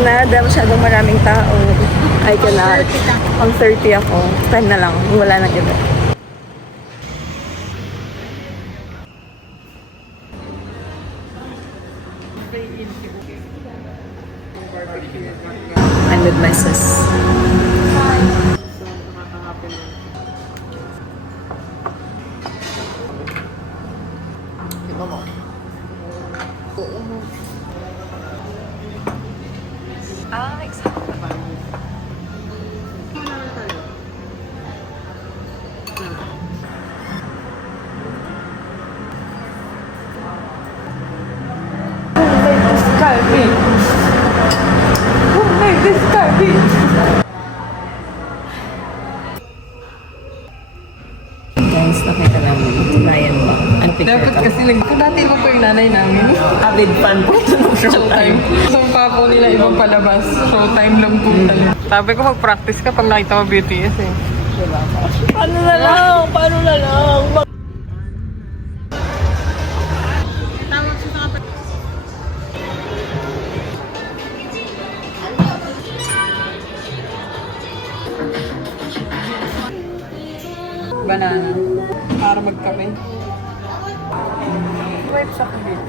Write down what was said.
Nada, masyadong maraming tao. I cannot. Pang 30 ako. 10 na lang. Wala nang iba. I'm with my sis. Ah, exactly. Who made this garbage? Guys, nakita namin. Tunayan ba? Ano picture Dapat ka? kasi dati mo po yung nanay namin. Avid fan po ito ng Showtime. So pa po nila ibang palabas. Showtime lang po tayo. Sabi ko mag-practice ka pag nakita mo BTS eh. Diba? Paano na lang? Paano na lang? Banana. Para magkape. Wipe sa kabit.